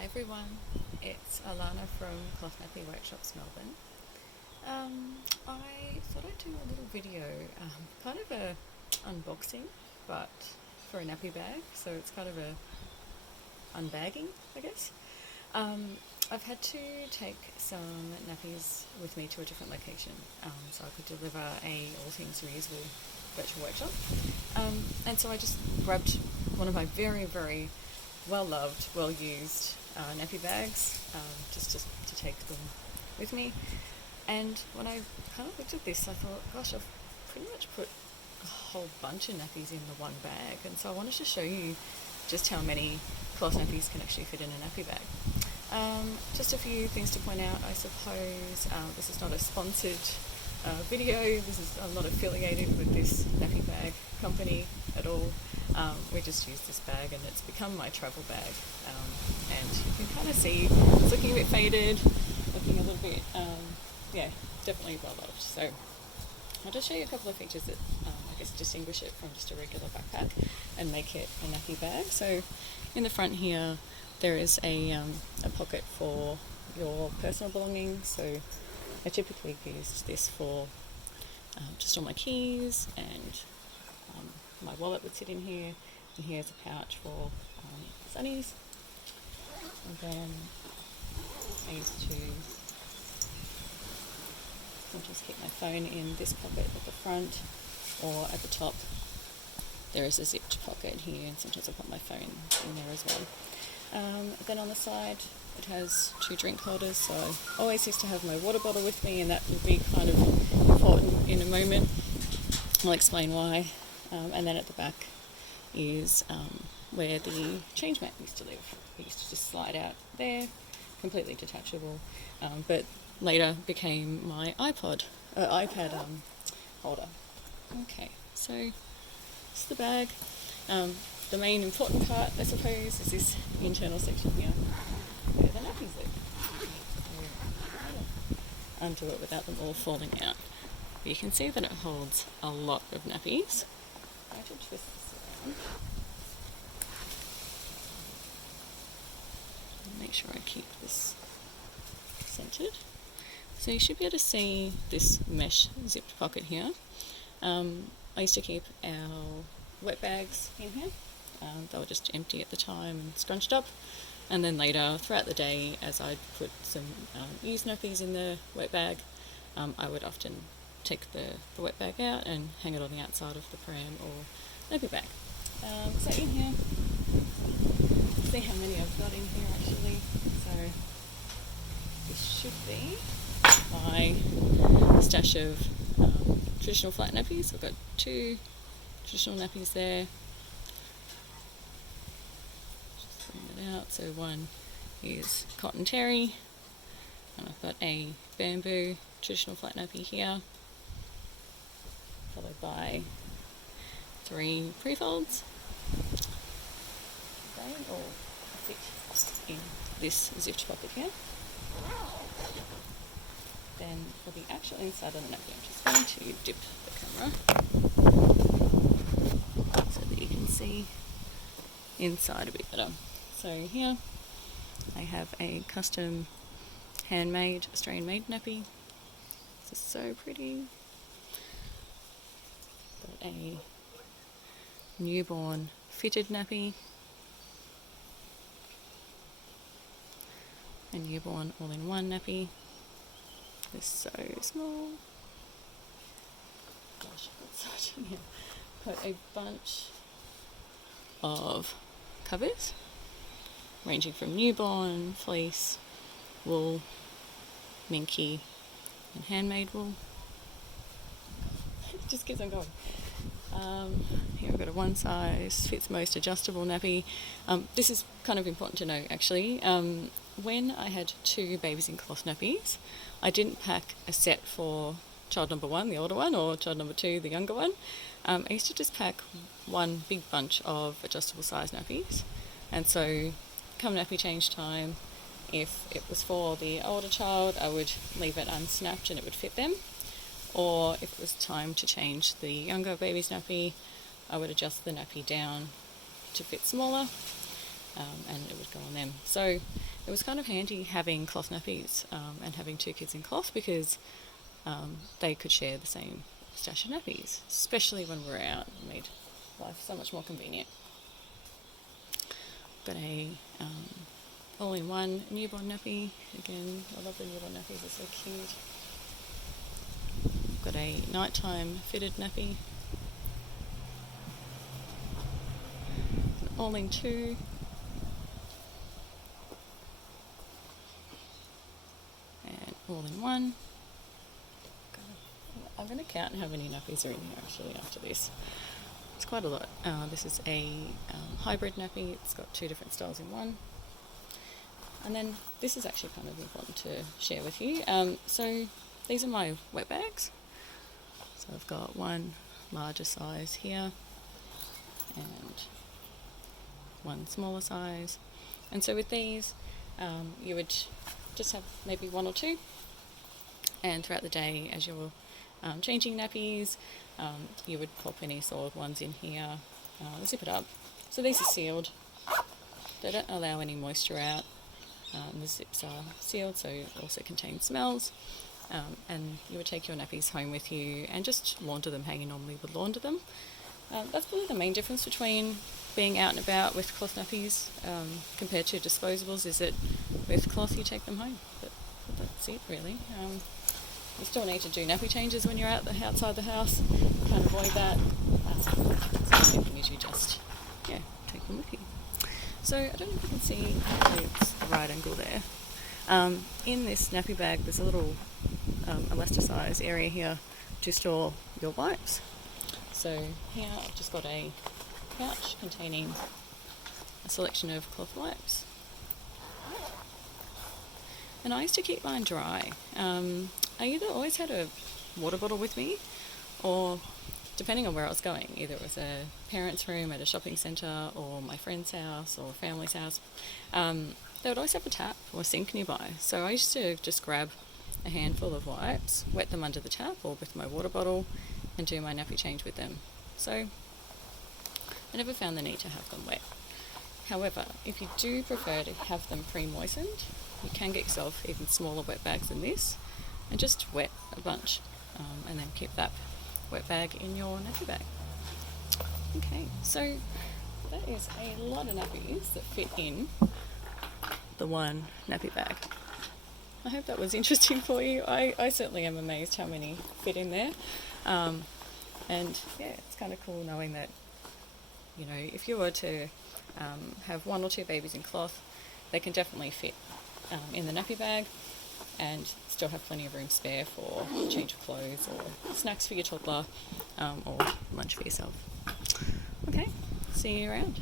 Hi everyone, it's Alana from Cloth Nappy Workshops Melbourne. I thought I'd do a little video, kind of a unboxing, but for a nappy bag, so it's kind of a unbagging, I guess. I've had to take some nappies with me to a different location, so I could deliver a All Things Reusable virtual workshop. And so I just grabbed one of my very, very well-loved, well-used nappy bags, just to take them with me. And when I kind of looked at this, I thought, gosh, I've pretty much put a whole bunch of nappies in the one bag. And so I wanted to show you just how many cloth nappies can actually fit in a nappy bag. Just a few things to point out, I suppose. This is not a sponsored video. I'm not affiliated with this nappy bag company at all. We just use this bag and it's become my travel bag. And you can kind of see it's looking a bit faded, looking a little bit, definitely well loved. So I'll just show you a couple of features that I guess distinguish it from just a regular backpack and make it a nappy bag. So in the front here, there is a pocket for your personal belongings. So I typically used this for just all my keys, and my wallet would sit in here, and here's a pouch for sunnies. And then I used to sometimes keep my phone in this pocket at the front, or at the top there is a zipped pocket here, and sometimes I put my phone in there as well. Then on the side it has two drink holders, so I always used to have my water bottle with me, and that will be kind of important in a moment. I'll explain why. And then at the back is where the change mat used to live. It used to just slide out there, completely detachable, but later became my iPad holder. Okay, so this is the bag. The main important part, I suppose, is this internal section here where the nappies live. Undo it without them all falling out. But you can see that it holds a lot of nappies. I should twist this around. Make sure I keep this centered. So you should be able to see this mesh zipped pocket here. I used to keep our wet bags in here. They were just empty at the time and scrunched up. And then later, throughout the day, as I'd put some used nappies in the wet bag, I would often take the wet bag out and hang it on the outside of the pram or nappy bag. So in here, see how many I've got in here actually. So this should be my stash of traditional flat nappies. I've got two traditional nappies there. Just bring it out. So one is cotton terry, and I've got a bamboo traditional flat nappy here, followed by 3 pre-folds. They all fit in this zipped pocket here. Then for the actual inside of the nappy, I'm just going to dip the camera so that you can see inside a bit better. So here I have a custom handmade Australian made nappy. This is so pretty. Got a newborn fitted nappy, a newborn all-in-one nappy. It's so small. Gosh, it's such in here. Got a bunch of covers ranging from newborn, fleece, wool, minky, and handmade wool. It just keeps on going. Here I've got a one size fits most adjustable nappy. This is kind of important to know actually. When I had 2 babies in cloth nappies, I didn't pack a set for child number 1, the older one, or child number 2, the younger one. I used to just pack one big bunch of adjustable size nappies, and so come nappy change time, if it was for the older child, I would leave it unsnapped and it would fit them. Or if it was time to change the younger baby's nappy, I would adjust the nappy down to fit smaller. and it would go on them. So it was kind of handy having cloth nappies and having two kids in cloth, because they could share the same stash of nappies, especially when we're out. It made life so much more convenient. Got a all-in-one newborn nappy. Again, I love the newborn nappies, they're so cute. Got a nighttime fitted nappy. An all-in-two. And all-in-one. I'm going to count how many nappies are in here actually after this. It's quite a lot. This is a hybrid nappy. It's got two different styles in one. And then this is actually kind of important to share with you. So these are my wet bags. So I've got one larger size here and one smaller size. And so with these, you would just have maybe one or two. And throughout the day, as you're changing nappies, you would pop any soiled ones in here, zip it up. So these are sealed. They don't allow any moisture out. The zips are sealed, so it also contains smells. And you would take your nappies home with you and just launder them how you normally would launder them. That's probably the main difference between being out and about with cloth nappies compared to disposables, is that with cloth you take them home. But that's it really. You still need to do nappy changes when you're outside the house. Can't avoid that. So the thing is you just take them with you. So I don't know if you can see, it's the right angle there. In this nappy bag there's a little elasticized area here to store your wipes. So here I've just got a pouch containing a selection of cloth wipes. And I used to keep mine dry. I either always had a water bottle with me, or depending on where I was going, either it was a parent's room at a shopping centre or my friend's house or family's house, they would always have a tap or a sink nearby. So I used to just grab a handful of wipes, wet them under the tap or with my water bottle, and do my nappy change with them. So I never found the need to have them wet. However, if you do prefer to have them pre-moistened, you can get yourself even smaller wet bags than this and just wet a bunch, and then keep that wet bag in your nappy bag. Okay, so that is a lot of nappies that fit in the one nappy bag. I hope that was interesting for you. I certainly am amazed how many fit in there. And yeah, it's kind of cool knowing that, you know, if you were to have one or two babies in cloth, they can definitely fit in the nappy bag and still have plenty of room spare for change of clothes or snacks for your toddler, or lunch for yourself. Okay, see you around.